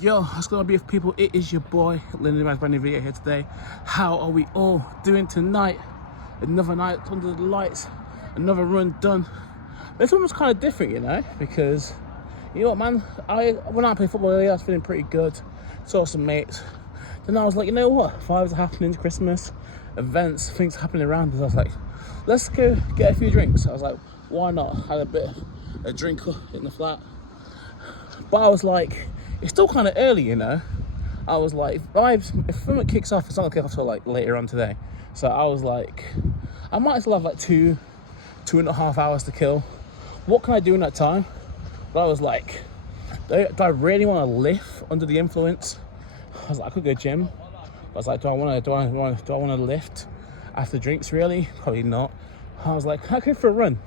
Yo, what's gonna be, people? It is your boy Lyndon, my brand new video here today. How are we all doing tonight? Another night under the lights, another run done. This one was kind of different, you know, because you know what, man, when I played football earlier, I was feeling pretty good. Saw some mates. Then I was like, you know what, vibes are happening, Christmas, events, things happening around us. I was like, let's go get a few drinks. I was like, why not? Had a bit of a drink in the flat. But I was like, it's still kind of early, you know. I was like, if film kicks off, it's not gonna kick off till like later on today. So I was like, I might as well have like 2.5 hours to kill. What can I do in that time? But I was like, do I really want to lift under the influence? I was like, I could go gym. I was like, do I want to lift after drinks? Really? Probably not. I was like, I go for a run.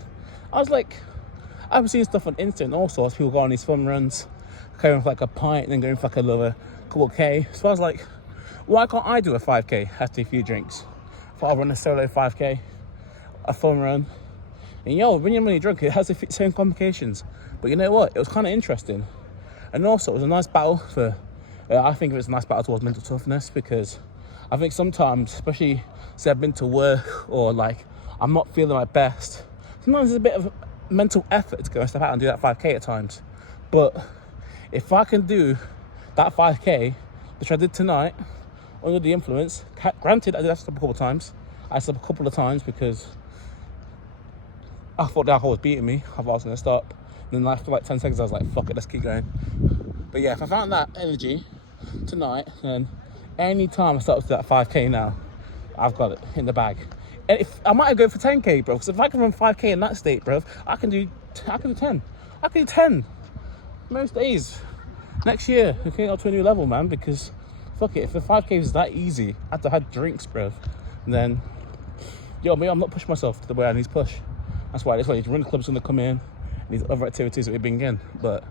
I was like, I've seen stuff on Insta and all sorts. People go on these fun runs, going for like a pint and then going for like another couple K. So I was like, why can't I do a 5K after a few drinks? If I run a solo 5K, a fun run. And yo, when you're really drunk, it has its same complications. But you know what? It was kind of interesting. And also, it was a nice battle for, I think it was a nice battle towards mental toughness, because I think sometimes, especially say I've been to work or like I'm not feeling my best, sometimes there's a bit of mental effort to go and step out and do that 5K at times. But if I can do that 5K, which I did tonight, under the influence, granted I did have to stop a couple of times. I stopped a couple of times because I thought the alcohol was beating me. I thought I was going to stop. And then after like 10 seconds, I was like, fuck it, let's keep going. But yeah, if I found that energy tonight, then any time I start to do that 5K now, I've got it in the bag. And if I might go for 10K, bro, because if I can run 5K in that state, bro, I can do 10. I can do 10 most days. Next year, we can go to a new level, man, because fuck it, if the 5K is that easy, after I had drinks, bro, then, yo, maybe I'm not pushing myself to the way I need to push. That's why these running clubs are going to come in, and these other activities that we bring in, but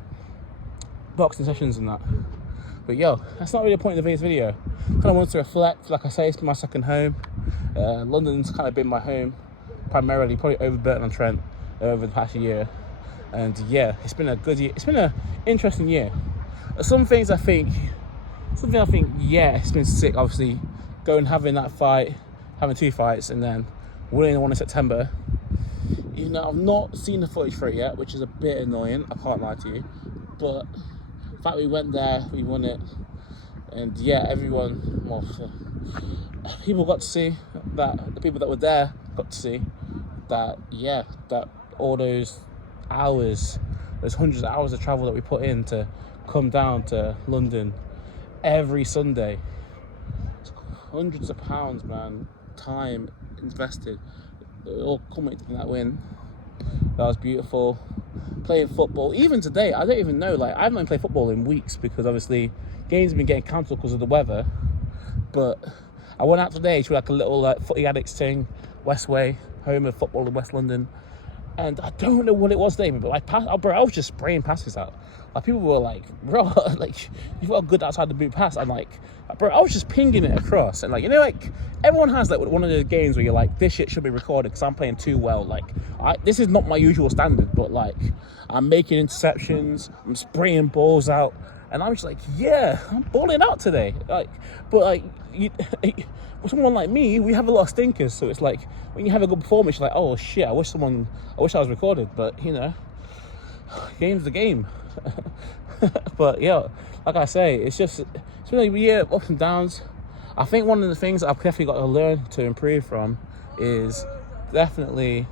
boxing sessions and that. But yo, that's not really the point of this video. Kind of want to reflect. Like I say, it's my second home. London's kind of been my home, primarily, probably over Burton-on-Trent over the past year. And yeah, it's been a good year. It's been an interesting year. Something I think, yeah, it's been sick. Obviously, going having that fight, having 2 fights, and then winning the one in September. Even though I've not seen the footage for it yet, which is a bit annoying, I can't lie to you. But the fact we went there, we won it, and yeah, everyone, well, people got to see that, the people that were there got to see that, yeah, that all those hours, those hundreds of hours of travel that we put in to come down to London every Sunday, hundreds of pounds, man, time invested, it all culminated in that win. That was beautiful. Playing football, even today, I don't even know, like, I haven't played football in weeks because obviously games have been getting cancelled because of the weather. But I went out today to like a little footy addicts thing, Westway, home of football in West London. And I don't know what it was today, but I was just spraying passes out. Like, people were like, bro, like, you've got a good outside the boot pass. I'm like, bro, I was just pinging it across. And like, you know, like, everyone has like one of those games where you're like, this shit should be recorded because I'm playing too well. Like, this is not my usual standard, but like, I'm making interceptions, I'm spraying balls out. And I'm just like, yeah, I'm balling out today. Like, but like, for someone like me, we have a lot of stinkers. So it's like, when you have a good performance, you're like, oh shit, I wish I was recorded. But you know, game's the game. But yeah, like I say, it's been a year of ups and downs. I think one of the things I've definitely got to learn to improve from is definitely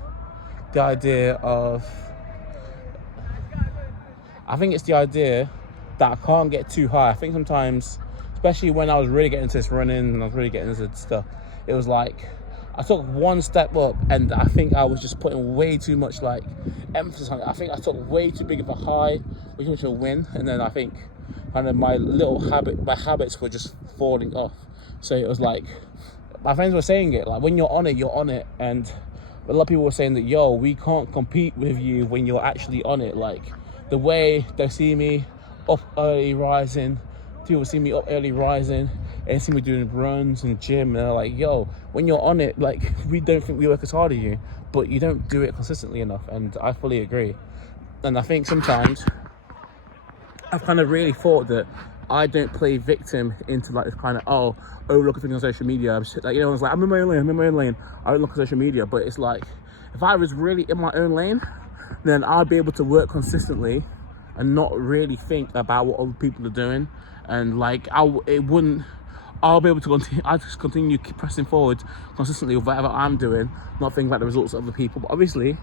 the idea of, I think it's the idea that I can't get too high. I think sometimes, especially when I was really getting into this running and I was really getting into stuff, it was like I took one step up and I think I was just putting way too much like emphasis on it. I think I took way too big of a high, way too much of a win, and then I think kind of my habits were just falling off. So it was like, my friends were saying it, like, when you're on it, and a lot of people were saying that, yo, we can't compete with you when you're actually on it. Like, the way they see me up early rising, people see me up early rising and see me doing runs and gym, and they're like, yo, when you're on it, like, we don't think we work as hard as you, but you don't do it consistently enough. And I fully agree. And I think sometimes I've kind of really thought that I don't play victim into like this kind of, overlook things on social media. Like, you know, it's like, I'm in my own lane. I don't look at social media, but it's like, if I was really in my own lane, then I'd be able to work consistently and not really think about what other people are doing. And like, I'll be able to continue, I just continue keep pressing forward consistently with whatever I'm doing, not thinking about the results of other people. But obviously,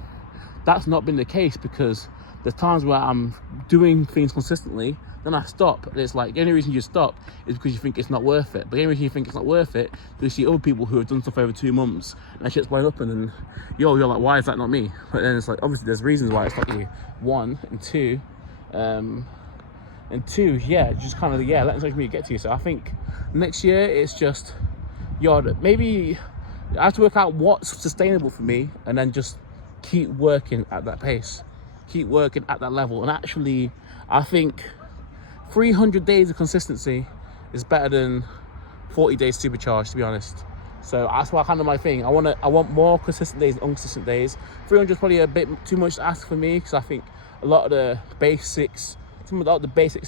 that's not been the case, because there's times where I'm doing things consistently, then I stop. And it's like, the only reason you stop is because you think it's not worth it. But the only reason you think it's not worth it is you see other people who have done stuff over 2 months and that shit's blown up, and then you're like, why is that not me? But then it's like, obviously there's reasons why it's not you. One, and two, just kind of, letting social media get to you. So I think next year it's just, maybe I have to work out what's sustainable for me, and then just keep working at that pace, keep working at that level. And actually, I think 300 days of consistency is better than 40 days supercharged, to be honest. So that's why kind of my thing. I want more consistent days than inconsistent days. 300 is probably a bit too much to ask for me, because I think a lot of the basics,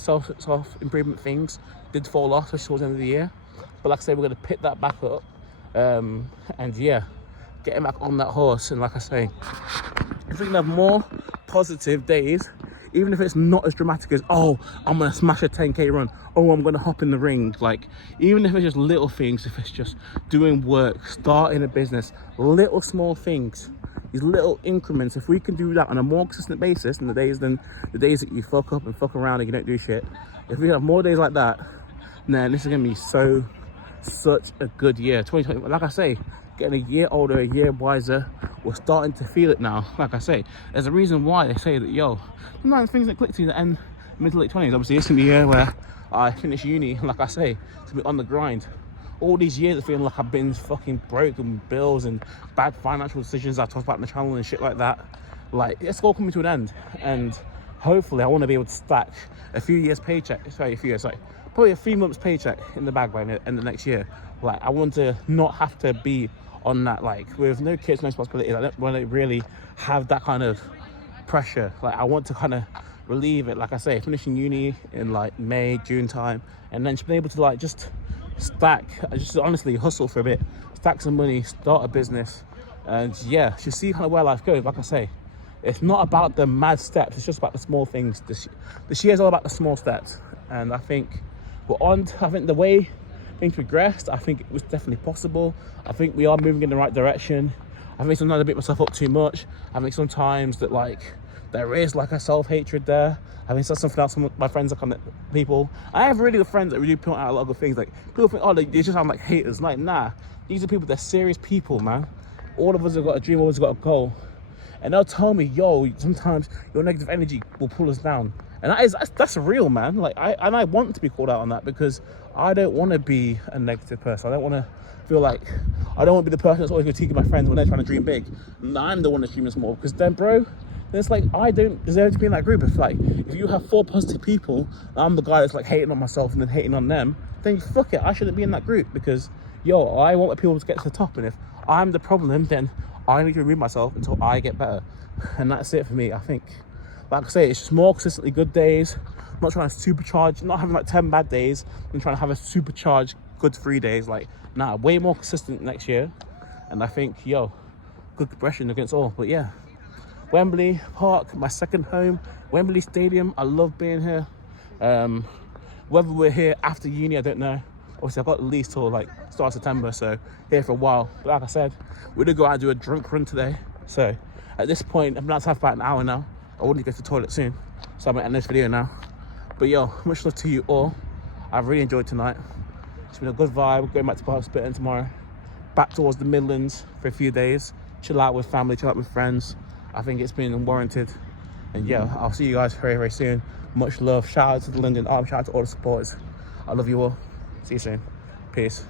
self-improvement things did fall off towards the end of the year. But like I say, we're going to pick that back up, and getting back on that horse. And like I say, if we can have more positive days, even if it's not as dramatic as, I'm gonna smash a 10k run, I'm gonna hop in the ring, like, even if it's just little things, if it's just doing work, starting a business, little small things, these little increments, if we can do that on a more consistent basis than the days that you fuck up and fuck around and you don't do shit, if we have more days like that, then this is gonna be such a good year. 2020, like I say, getting a year older, a year wiser, we're starting to feel it now. Like I say, there's a reason why they say that, sometimes things that click to you the end, mid to late 20s. Obviously, it's gonna be a year where I finish uni, like I say, to be on the grind. All these years of feeling like I've been fucking broke and bills and bad financial decisions I talk about on the channel and shit like that, like, it's all coming to an end. And hopefully I want to be able to stack a few years paycheck, probably a 3 months paycheck in the bag by the end of next year. Like, I want to not have to be on that, like, with no kids, no responsibilities. I don't want to really have that kind of pressure. Like, I want to kind of relieve it, like I say, finishing uni in like May, June time, and then just be able to like just honestly hustle for a bit, stack some money, start a business, and just see kind of where life goes. Like I say, it's not about the mad steps, it's just about the small things. This year is all about the small steps, and I think the way things progressed, I think it was definitely possible. I think we are moving in the right direction. I think sometimes I beat myself up too much. I think sometimes that like there is like a self-hatred there. I think that's something else. Some of my friends are kind of people. I have really good friends that really point out a lot of good things. Like, people think, they just sound like haters. Like, nah, these are people. They're serious people, man. All of us have got a dream. All of us have got a goal. And they'll tell me, sometimes your negative energy will pull us down. And that's real, man. Like, I want to be called out on that, because I don't want to be a negative person. I don't want to feel like, I don't want to be the person that's always critiquing my friends when they're trying to dream big. And I'm the one that's dreaming small, because then, bro, then it's like, I don't deserve to be in that group. If you have 4 positive people, I'm the guy that's like hating on myself and then hating on them, then fuck it, I shouldn't be in that group, because I want people to get to the top, and if I'm the problem, then I need to remove myself until I get better. And that's it for me. I think, like I say, it's just more consistently good days. I'm not trying to supercharge, not having like 10 bad days and trying to have a supercharged good 3 days. Like, nah, way more consistent next year. And I think, good progression against all. But yeah, Wembley Park, my second home. Wembley Stadium, I love being here. Whether we're here after uni, I don't know. Obviously, I've got the lease till like start of September, so here for a while. But like I said, we're gonna go out and do a drunk run today. So at this point, I'm about to have about an hour now. I want to go to the toilet soon, so I'm gonna end this video now. But much love to you all. I've really enjoyed tonight. It's been a good vibe. Going back to Park Spitting tomorrow. Back towards the Midlands for a few days. Chill out with family, chill out with friends. I think it's been warranted. And I'll see you guys very, very soon. Much love. Shout out to the London Arm. Shout out to all the supporters. I love you all. See you soon. Peace.